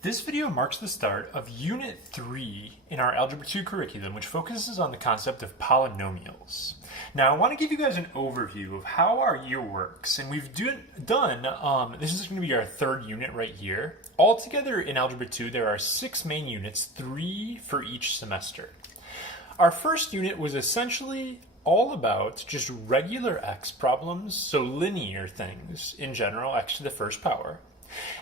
This video marks the start of Unit 3 in our Algebra 2 curriculum, which focuses on the concept of polynomials. Now, I want to give you guys an overview of how our year works, and we've done, this is going to be our third unit right here. Altogether in Algebra 2, there are 6 main units, 3 for each semester. Our first unit was essentially all about just regular x problems, so linear things in general, x to the first power.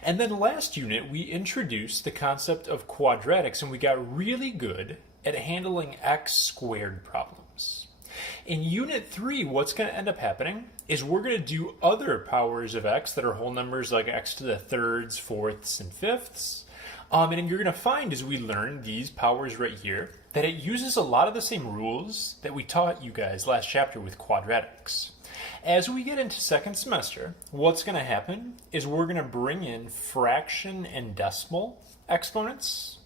And then last unit, we introduced the concept of quadratics, and we got really good at handling x squared problems. In Unit 3, what's going to end up happening is we're going to do other powers of x that are whole numbers like x to the thirds, fourths, and fifths. And you're going to find as we learn these powers right here that it uses a lot of the same rules that we taught you guys last chapter with quadratics. As we get into second semester, what's going to happen is we're going to bring in fraction and decimal exponents.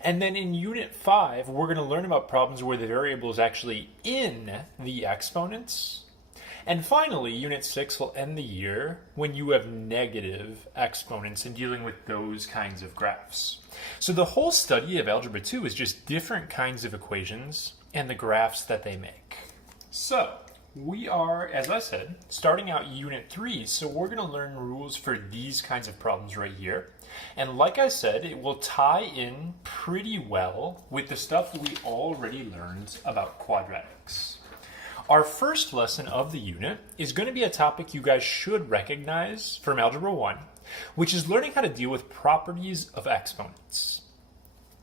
And then in Unit 5, we're going to learn about problems where the variable is actually in the exponents. And finally, Unit 6 will end the year when you have negative exponents and dealing with those kinds of graphs. So the whole study of Algebra 2 is just different kinds of equations and the graphs that they make. So we are, as I said, starting out Unit 3, so we're going to learn rules for these kinds of problems right here. And like I said, it will tie in pretty well with the stuff we already learned about quadratics. Our first lesson of the unit is going to be a topic you guys should recognize from Algebra 1, which is learning how to deal with properties of exponents.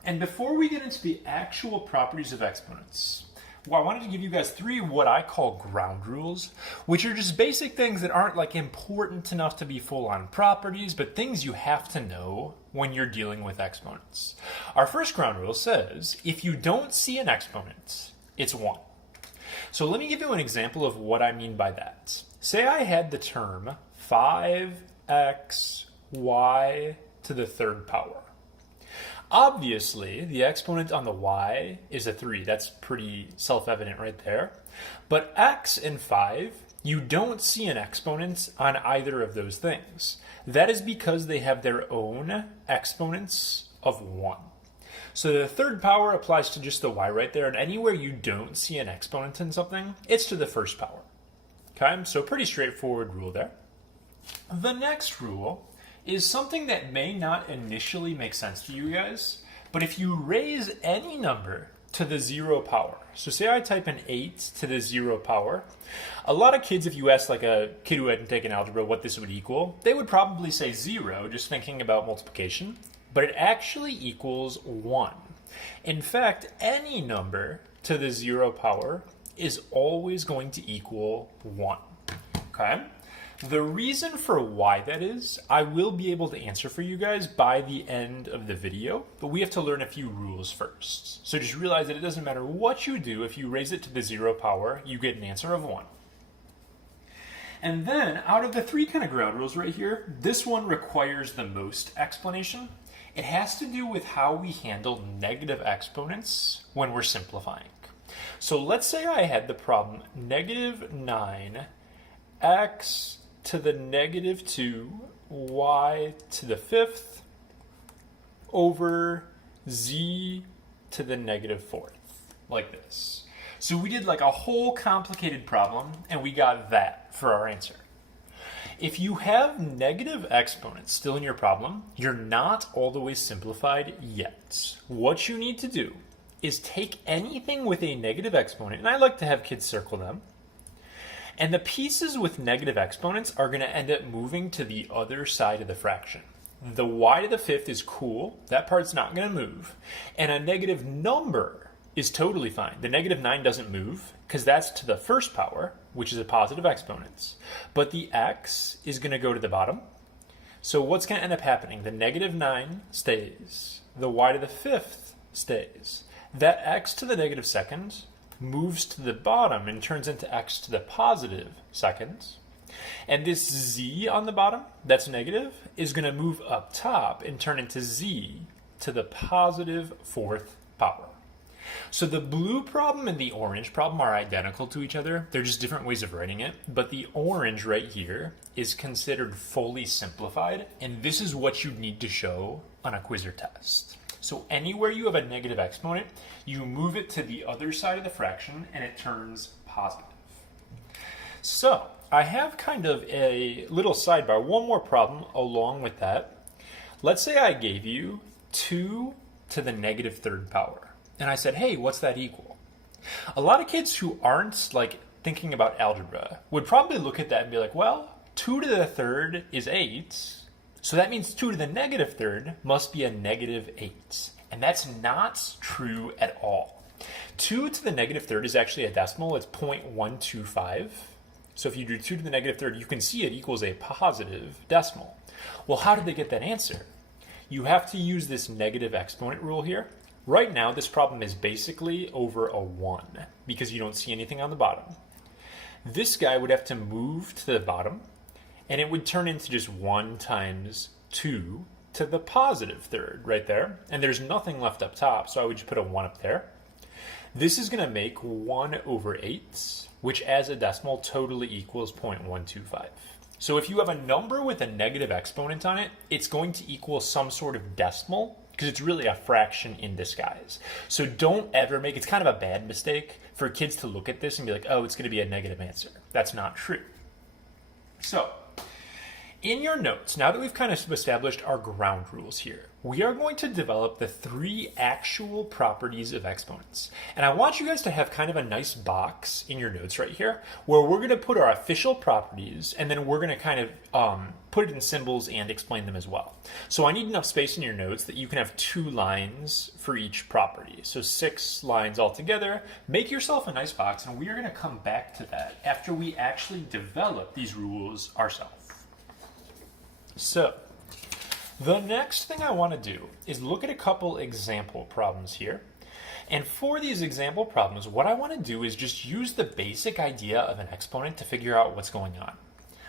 And before we get into the actual properties of exponents, well, I wanted to give you guys 3 what I call ground rules, which are just basic things that aren't like important enough to be full-on properties, but things you have to know when you're dealing with exponents. Our first ground rule says, if you don't see an exponent, it's 1. So let me give you an example of what I mean by that. Say I had the term 5xy to the third power. Obviously, the exponent on the y is a 3. That's pretty self-evident right there. But x and 5, you don't see an exponent on either of those things. That is because they have their own exponents of 1. So the third power applies to just the y right there, and anywhere you don't see an exponent in something, it's to the first power. Okay, so pretty straightforward rule there. The next rule is something that may not initially make sense to you guys, but if you raise any number to the 0 power, so say I type an 8 to the 0 power, a lot of kids, if you ask like a kid who hadn't taken algebra what this would equal, they would probably say 0, just thinking about multiplication. But it actually equals 1. In fact, any number to the 0 power is always going to equal 1. Okay? The reason for why that is, I will be able to answer for you guys by the end of the video, but we have to learn a few rules first. So just realize that it doesn't matter what you do, if you raise it to the 0 power, you get an answer of 1. And then, out of the 3 kind of ground rules right here, this one requires the most explanation. It has to do with how we handle negative exponents when we're simplifying. So let's say I had the problem negative 9x to the negative 2 y to the 5th over z to the negative 4th, like this. So we did like a whole complicated problem, and we got that for our answer. If you have negative exponents still in your problem, you're not all the way simplified yet. What you need to do is take anything with a negative exponent, and I like to have kids circle them, and the pieces with negative exponents are going to end up moving to the other side of the fraction. The y to the 5th is cool, that part's not going to move, and a negative number is totally fine. The negative 9 doesn't move because that's to the first power, which is a positive exponent. But the x is going to go to the bottom. So what's going to end up happening? The negative 9 stays. The y to the 5th stays. That x to the negative second moves to the bottom and turns into x to the positive second. And this z on the bottom, that's negative, is going to move up top and turn into z to the positive 4th power. So the blue problem and the orange problem are identical to each other. They're just different ways of writing it. But the orange right here is considered fully simplified, and this is what you need to show on a quiz or test. So anywhere you have a negative exponent, you move it to the other side of the fraction and it turns positive. So I have kind of a little sidebar, one more problem along with that. Let's say I gave you 2 to the negative third power. And I said, hey, what's that equal? A lot of kids who aren't like thinking about algebra would probably look at that and be like, well, 2 to the third is 8. So that means 2 to the negative third must be a negative 8. And that's not true at all. 2 to the negative third is actually a decimal. It's 0.125. So if you do 2 to the negative third, you can see it equals a positive decimal. Well, how did they get that answer? You have to use this negative exponent rule here. Right now, this problem is basically over a 1 because you don't see anything on the bottom. This guy would have to move to the bottom, and it would turn into just 1 times 2 to the positive third right there. And there's nothing left up top, so I would just put a 1 up there. This is going to make 1 over 8, which as a decimal totally equals 0.125. So if you have a number with a negative exponent on it, it's going to equal some sort of decimal because it's really a fraction in disguise. So don't ever make, it's kind of a bad mistake for kids to look at this and be like, oh, it's going to be a negative answer. That's not true. So in your notes, now that we've kind of established our ground rules here, we are going to develop the 3 actual properties of exponents. And I want you guys to have kind of a nice box in your notes right here where we're going to put our official properties and then we're going to kind of put it in symbols and explain them as well. So I need enough space in your notes that you can have 2 lines for each property. So 6 lines altogether. Make yourself a nice box, and we are going to come back to that after we actually develop these rules ourselves. So the next thing I want to do is look at a couple example problems here. And for these example problems, what I want to do is just use the basic idea of an exponent to figure out what's going on.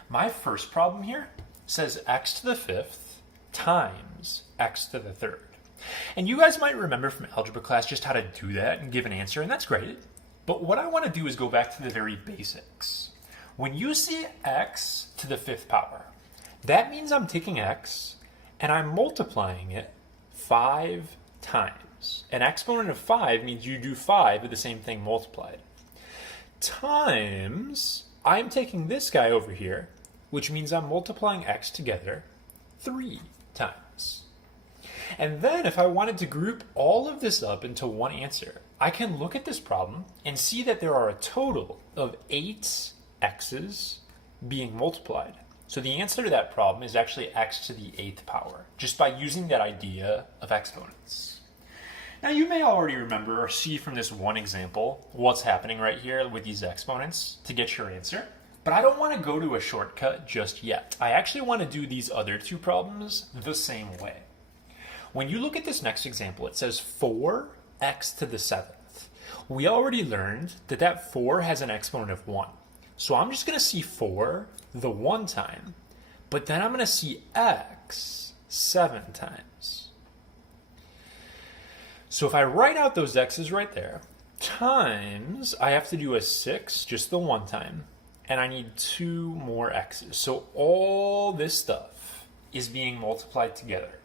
My first problem here says x to the 5th times x to the 3rd. And you guys might remember from algebra class just how to do that and give an answer, and that's great. But what I want to do is go back to the very basics. When you see x to the 5th power, that means I'm taking x and I'm multiplying it 5 times. An exponent of 5 means you do 5 of the same thing multiplied. Times, I'm taking this guy over here, which means I'm multiplying x together 3 times. And then if I wanted to group all of this up into one answer, I can look at this problem and see that there are a total of 8 x's being multiplied. So the answer to that problem is actually x to the 8th power, just by using that idea of exponents. Now you may already remember or see from this one example what's happening right here with these exponents to get your answer, but I don't want to go to a shortcut just yet. I actually want to do these other 2 problems the same way. When you look at this next example, it says 4x to the 7th. We already learned that that 4 has an exponent of 1. So I'm just going to see 4 the 1 time, but then I'm going to see x 7 times. So if I write out those x's right there, times, I have to do a 6 just the 1 time, and I need 2 more x's. So all this stuff is being multiplied together.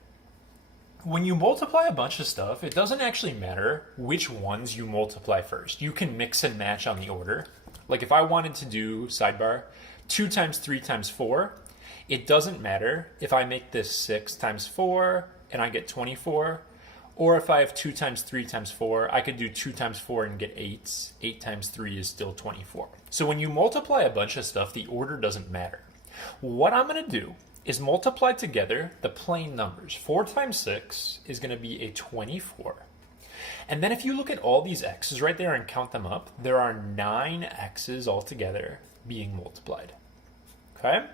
When you multiply a bunch of stuff, it doesn't actually matter which ones you multiply first. You can mix and match on the order. Like if I wanted to do, sidebar, 2 times 3 times 4, it doesn't matter if I make this 6 times 4 and I get 24, or if I have 2 times 3 times 4, I could do 2 times 4 and get 8. 8 times 3 is still 24. So when you multiply a bunch of stuff, the order doesn't matter. What I'm going to do is multiply together the plain numbers. 4 times 6 is going to be a 24. And then if you look at all these x's right there and count them up, there are 9 x's altogether being multiplied. Okay?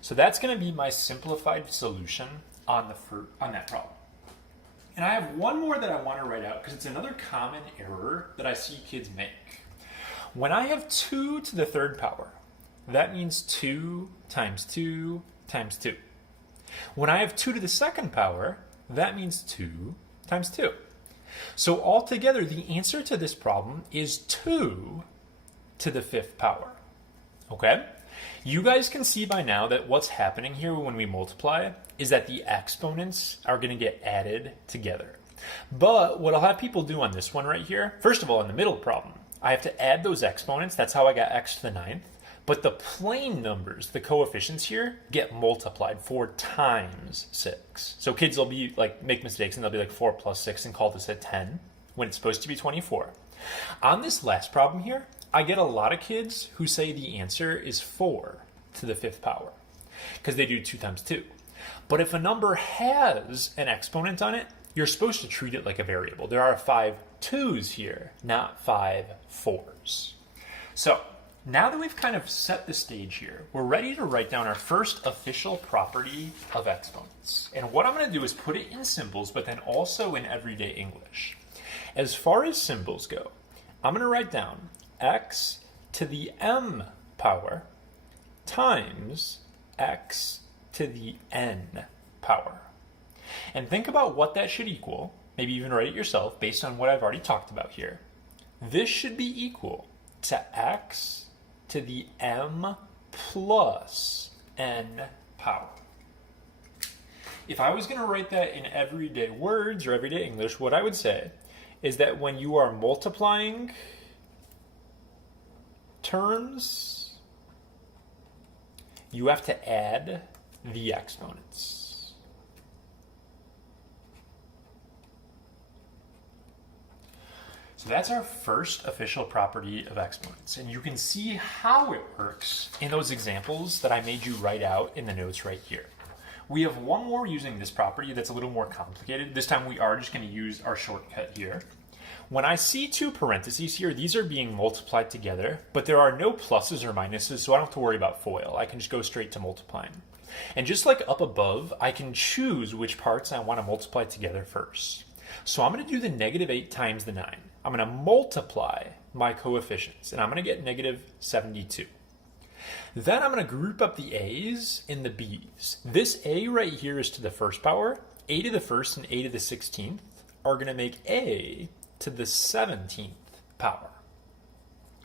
So that's going to be my simplified solution on that problem. And I have one more that I want to write out because it's another common error that I see kids make. When I have 2 to the 3rd power, that means 2 times 2 times 2. When I have 2 to the 2nd power, that means 2 times 2. So altogether, the answer to this problem is 2 to the 5th power. Okay? You guys can see by now that what's happening here when we multiply is that the exponents are going to get added together. But what I'll have people do on this one right here, first of all, in the middle problem, I have to add those exponents. That's how I got x to the 9th. But the plain numbers, the coefficients here, get multiplied 4 times 6. So kids will be like, make mistakes and they'll be like 4 plus 6 and call this a 10 when it's supposed to be 24. On this last problem here, I get a lot of kids who say the answer is 4 to the 5th power because they do 2 times 2. But if a number has an exponent on it, you're supposed to treat it like a variable. There are 5 2's here, not 5 4's. So now that we've kind of set the stage here, we're ready to write down our first official property of exponents. And what I'm going to do is put it in symbols, but then also in everyday English. As far as symbols go, I'm going to write down x to the m power times x to the n power. And think about what that should equal. Maybe even write it yourself based on what I've already talked about here. This should be equal to x to the m plus n power. If I was going to write that in everyday words or everyday English, what I would say is that when you are multiplying terms, you have to add the exponents. So that's our first official property of exponents. And you can see how it works in those examples that I made you write out in the notes right here. We have one more using this property that's a little more complicated. This time we are just going to use our shortcut here. When I see 2 parentheses here, these are being multiplied together, but there are no pluses or minuses, so I don't have to worry about FOIL. I can just go straight to multiplying. And just like up above, I can choose which parts I want to multiply together first. So I'm going to do the -8 times the 9. I'm going to multiply my coefficients, and I'm going to get -72. Then I'm going to group up the a's and the b's. This a right here is to the 1st power. A to the 1st and a to the 16th are going to make a to the 17th power.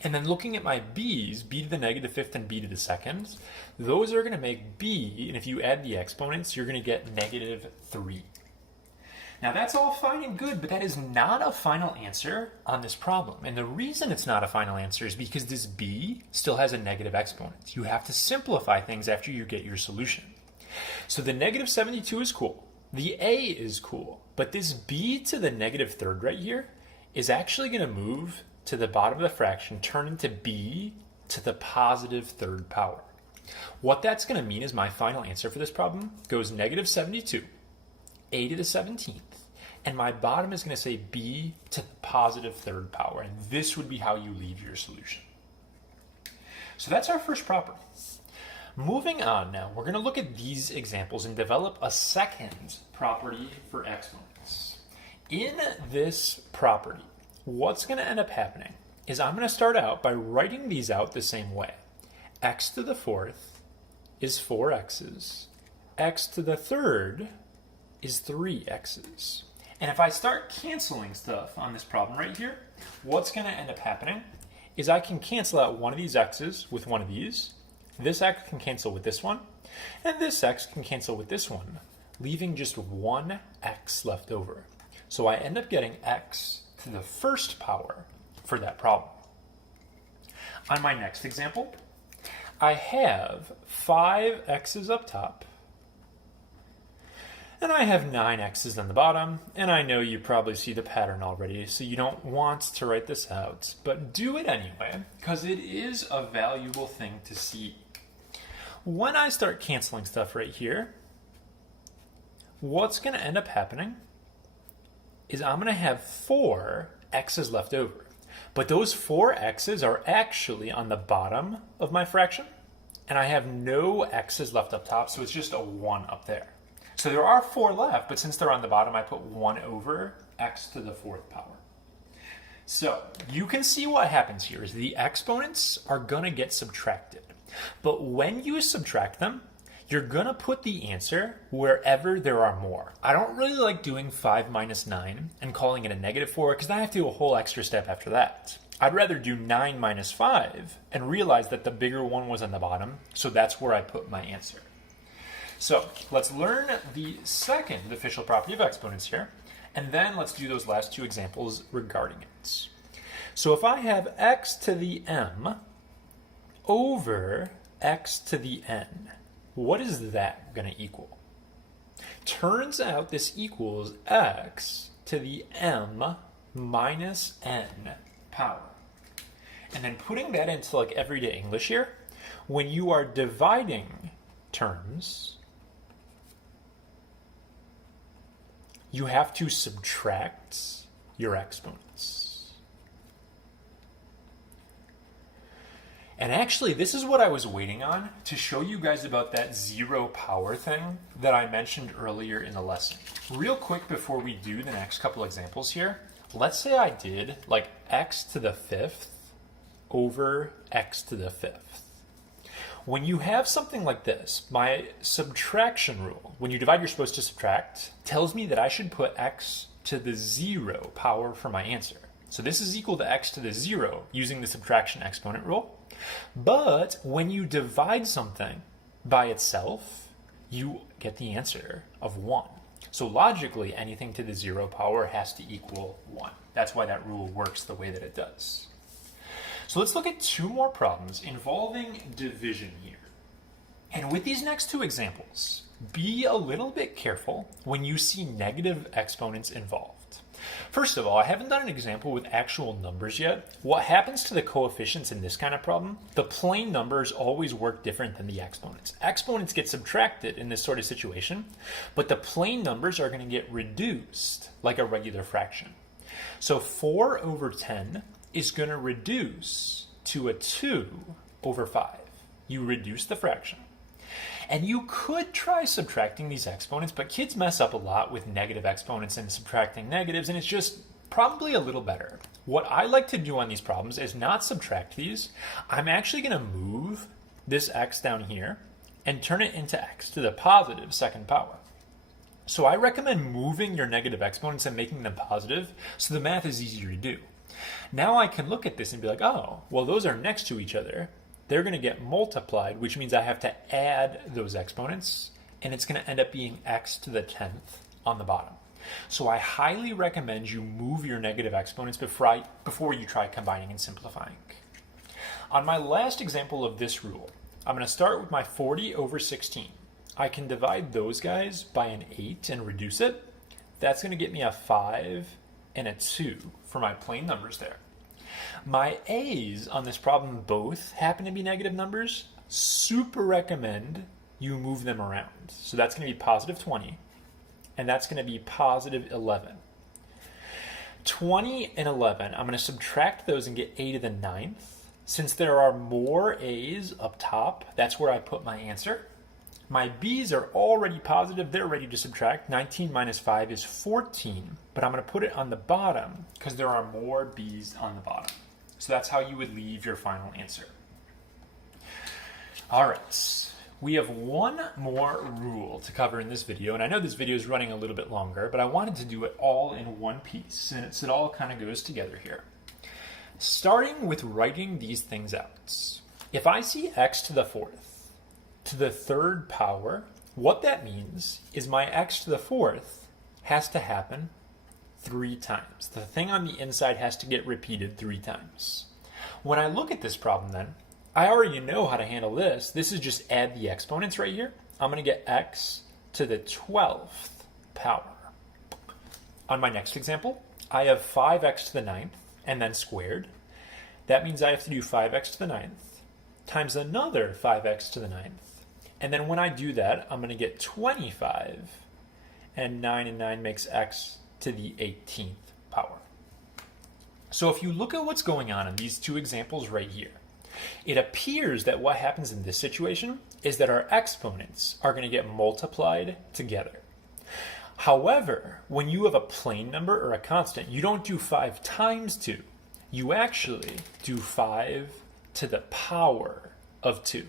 And then looking at my b's, b to the -5th and b to the 2nd, those are going to make b, and if you add the exponents, you're going to get -3. Now that's all fine and good, but that is not a final answer on this problem. And the reason it's not a final answer is because this b still has a negative exponent. You have to simplify things after you get your solution. So the -72 is cool. The a is cool. But this b to the -3rd right here is actually going to move to the bottom of the fraction, turn into b to the +3rd power. What that's going to mean is my final answer for this problem goes -72, a to the 17th, and my bottom is going to say b to the +3rd power, and this would be how you leave your solution. So that's our first property. Moving on now, we're going to look at these examples and develop a second property for exponents. In this property, what's going to end up happening is I'm going to start out by writing these out the same way. X to the 4th is 4 x's. X to the 3rd is 3 x's. And if I start canceling stuff on this problem right here, what's going to end up happening is I can cancel out one of these x's with one of these. This x can cancel with this one, and this x can cancel with this one, leaving just one x left over. So I end up getting x to the 1st power for that problem. On my next example, I have 5 x's up top, and I have 9 x's on the bottom, and I know you probably see the pattern already, so you don't want to write this out, but do it anyway, because it is a valuable thing to see. When I start canceling stuff right here, what's going to end up happening is I'm going to have 4 x's left over. But those 4 x's are actually on the bottom of my fraction, and I have no x's left up top, so it's just a 1 up there. So there are 4 left, but since they're on the bottom, I put 1 over x to the 4th power. So you can see what happens here is the exponents are going to get subtracted. But when you subtract them, you're gonna put the answer wherever there are more. I don't really like doing 5 minus 9 and calling it a -4 because then I have to do a whole extra step after that. I'd rather do 9 minus 5 and realize that the bigger one was on the bottom, so that's where I put my answer. So let's learn the second official property of exponents here, and then let's do those last two examples regarding it. So if I have x to the m over x to the n, what is that going to equal? Turns out this equals x to the m minus n power. And then putting that into like everyday English here, when you are dividing terms, you have to subtract your exponents. And actually, this is what I was waiting on to show you guys about that zero power thing that I mentioned earlier in the lesson. Real quick before we do the next couple examples here, let's say I did like x to the 5th over x to the 5th. When you have something like this, my subtraction rule, when you divide you're supposed to subtract, tells me that I should put x to the 0 power for my answer. So this is equal to x to the 0 using the subtraction exponent rule. But when you divide something by itself, you get the answer of 1. So logically, anything to the 0 power has to equal 1. That's why that rule works the way that it does. So let's look at two more problems involving division here. And with these next two examples, be a little bit careful when you see negative exponents involved. First of all, I haven't done an example with actual numbers yet. What happens to the coefficients in this kind of problem? The plain numbers always work different than the exponents. Exponents get subtracted in this sort of situation, but the plain numbers are going to get reduced like a regular fraction. So 4 over 10 is going to reduce to a 2 over 5. You reduce the fraction. And you could try subtracting these exponents, but kids mess up a lot with negative exponents and subtracting negatives, and it's just probably a little better. What I like to do on these problems is not subtract these. I'm actually going to move this x down here and turn it into x to the positive second power. So I recommend moving your negative exponents and making them positive so the math is easier to do. Now I can look at this and be like, oh, well, those are next to each other. They're going to get multiplied, which means I have to add those exponents, and it's going to end up being x to the 10th on the bottom. So I highly recommend you move your negative exponents before you try combining and simplifying. On my last example of this rule, I'm going to start with my 40 over 16. I can divide those guys by an 8 and reduce it. That's going to get me a 5 and a 2 for my plain numbers there. My a's on this problem both happen to be negative numbers. Super recommend you move them around. So that's going to be positive 20, and that's going to be positive 11. 20 and 11, I'm going to subtract those and get a to the 9th. Since there are more a's up top, that's where I put my answer. My b's are already positive. They're ready to subtract. 19 minus 5 is 14, but I'm going to put it on the bottom because there are more b's on the bottom. So that's how you would leave your final answer. All right, we have one more rule to cover in this video, and I know this video is running a little bit longer, but I wanted to do it all in one piece, and it all kind of goes together here. Starting with writing these things out. If I see x to the 4th to the 3rd power, what that means is my x to the 4th has to happen 3 times. The thing on the inside has to get repeated 3 times. When I look at this problem then, I already know how to handle this. This is just add the exponents right here. I'm going to get x to the 12th power. On my next example, I have 5x to the 9th and then squared. That means I have to do 5x to the 9th times another 5x to the 9th. And then when I do that, I'm going to get 25, and 9 and 9 makes x to the 18th power. So if you look at what's going on in these two examples right here, it appears that what happens in this situation is that our exponents are going to get multiplied together. However, when you have a plain number or a constant, you don't do 5 times 2. You actually do 5 to the power of 2.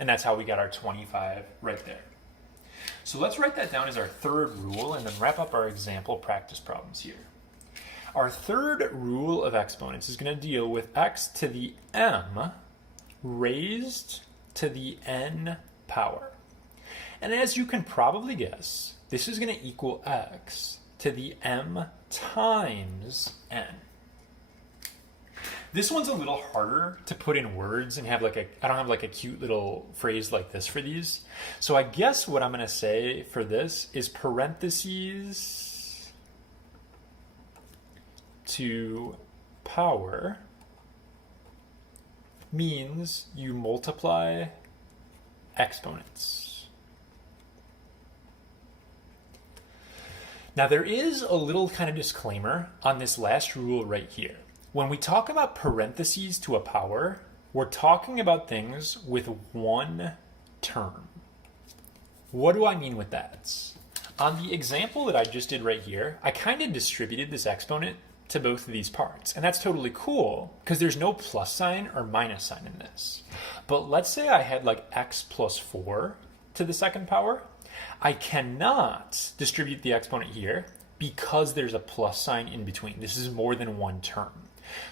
And that's how we got our 25 right there. So let's write that down as our third rule and then wrap up our example practice problems here. Our third rule of exponents is going to deal with x to the m raised to the n power. And as you can probably guess, this is going to equal x to the m times n. This one's a little harder to put in words and have I don't have like a cute little phrase like this for these. So I guess what I'm going to say for this is parentheses to power means you multiply exponents. Now there is a little kind of disclaimer on this last rule right here. When we talk about parentheses to a power, we're talking about things with one term. What do I mean with that? On the example that I just did right here, I kind of distributed this exponent to both of these parts. And that's totally cool because there's no plus sign or minus sign in this. But let's say I had like x plus 4 to the second power. I cannot distribute the exponent here because there's a plus sign in between. This is more than one term.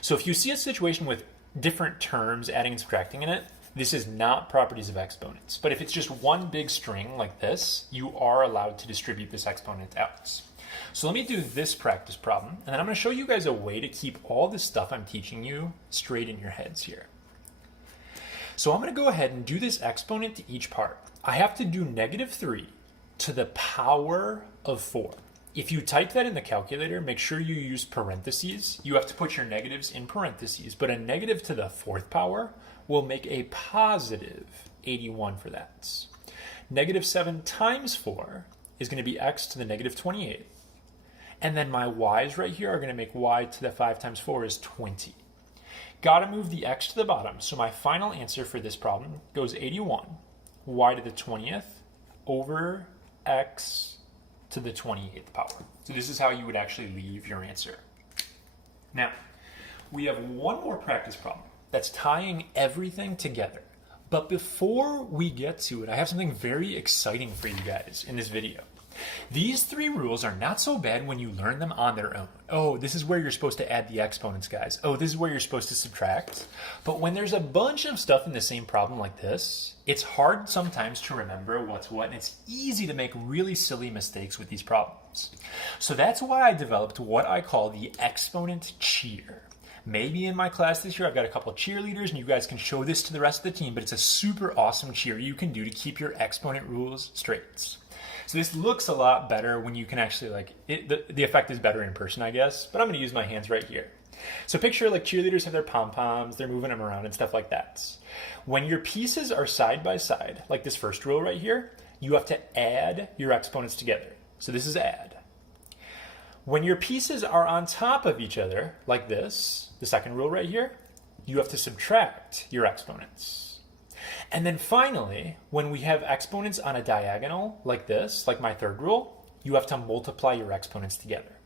So if you see a situation with different terms adding and subtracting in it, this is not properties of exponents. But if it's just one big string like this, you are allowed to distribute this exponent out. So let me do this practice problem, and then I'm going to show you guys a way to keep all this stuff I'm teaching you straight in your heads here. So I'm going to go ahead and do this exponent to each part. I have to do -3 to the power of 4. If you type that in the calculator, make sure you use parentheses. You have to put your negatives in parentheses, but a negative to the 4th power will make a positive 81 for that. -7 times 4 is going to be x to the -28. And then my y's right here are going to make y to the 5 times 4 is 20. Got to move the x to the bottom. So my final answer for this problem goes 81, y to the 20th over x to the 28th power. So this is how you would actually leave your answer. Now, we have one more practice problem that's tying everything together. But before we get to it, I have something very exciting for you guys in this video. These 3 rules are not so bad when you learn them on their own. Oh, this is where you're supposed to add the exponents, guys. Oh, this is where you're supposed to subtract. But when there's a bunch of stuff in the same problem like this, it's hard sometimes to remember what's what, and it's easy to make really silly mistakes with these problems. So that's why I developed what I call the exponent cheer. Maybe in my class this year, I've got a couple of cheerleaders and you guys can show this to the rest of the team, but it's a super awesome cheer you can do to keep your exponent rules straight. So this looks a lot better when you can actually the effect is better in person, I guess, but I'm going to use my hands right here. So picture like cheerleaders have their pom-poms, they're moving them around and stuff like that. When your pieces are side by side, like this first rule right here, you have to add your exponents together. So this is add. When your pieces are on top of each other, like this, the second rule right here, you have to subtract your exponents. And then finally, when we have exponents on a diagonal like this, like my third rule, you have to multiply your exponents together.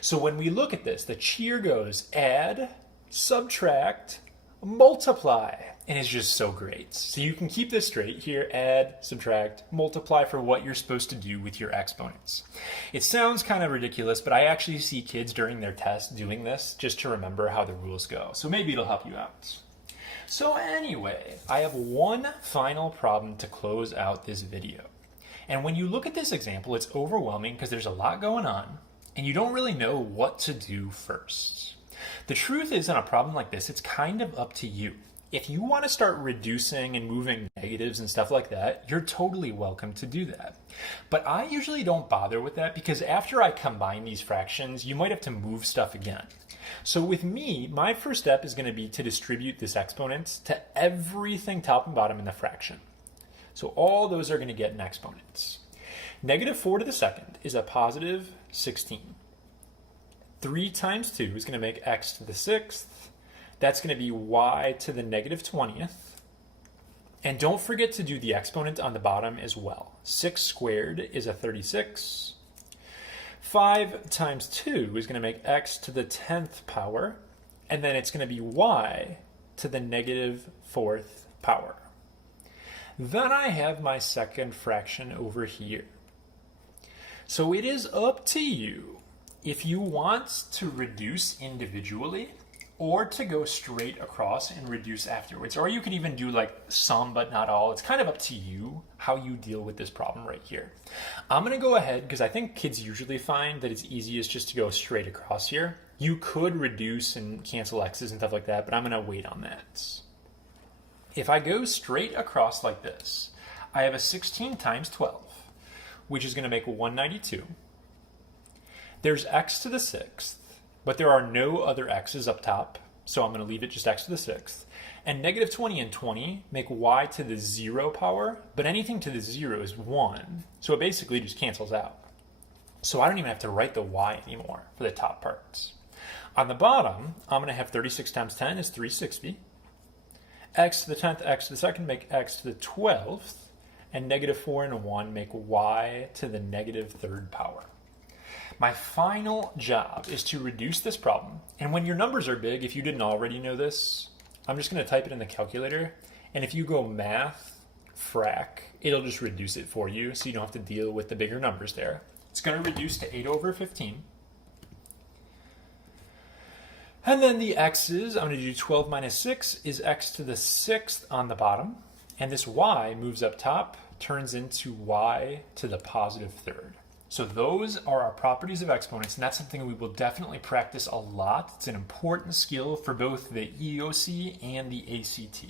So when we look at this, the cheer goes add, subtract, multiply, and it's just so great. So you can keep this straight here, add, subtract, multiply for what you're supposed to do with your exponents. It sounds kind of ridiculous, but I actually see kids during their tests doing this just to remember how the rules go. So maybe it'll help you out. So anyway, I have one final problem to close out this video. And when you look at this example, it's overwhelming because there's a lot going on and you don't really know what to do first. The truth is, on a problem like this, it's kind of up to you. If you want to start reducing and moving negatives and stuff like that, you're totally welcome to do that. But I usually don't bother with that because after I combine these fractions, you might have to move stuff again. So with me, my first step is going to be to distribute this exponent to everything top and bottom in the fraction. So all those are going to get an exponent. -4 to the second is a positive 16. 3 times 2 is going to make x to the 6th. That's going to be y to the -20th. And don't forget to do the exponent on the bottom as well. 6 squared is a 36. 5 times 2 is going to make x to the 10th power. And then it's going to be y to the -4th power. Then I have my second fraction over here. So it is up to you if you want to reduce individually or to go straight across and reduce afterwards. Or you could even do like some but not all. It's kind of up to you how you deal with this problem right here. I'm going to go ahead because I think kids usually find that it's easiest just to go straight across here. You could reduce and cancel x's and stuff like that, but I'm going to wait on that. If I go straight across like this, I have a 16 times 12, which is going to make 192. There's x to the 6th, but there are no other x's up top, so I'm going to leave it just x to the 6th. And negative 20 and 20 make y to the 0 power, but anything to the 0 is 1, so it basically just cancels out. So I don't even have to write the y anymore for the top parts. On the bottom, I'm going to have 36 times 10 is 360. X to the 10th, x to the 2nd make x to the 12th, and negative 4 and 1 make y to the negative 3rd power. My final job is to reduce this problem, and when your numbers are big, if you didn't already know this, I'm just going to type it in the calculator, and if you go math, frac, it'll just reduce it for you, so you don't have to deal with the bigger numbers there. It's going to reduce to 8 over 15. And then the x's, I'm going to do 12 minus 6 is x to the 6th on the bottom. And this y moves up top, turns into y to the positive 3rd. So those are our properties of exponents, and that's something we will definitely practice a lot. It's an important skill for both the EOC and the ACT.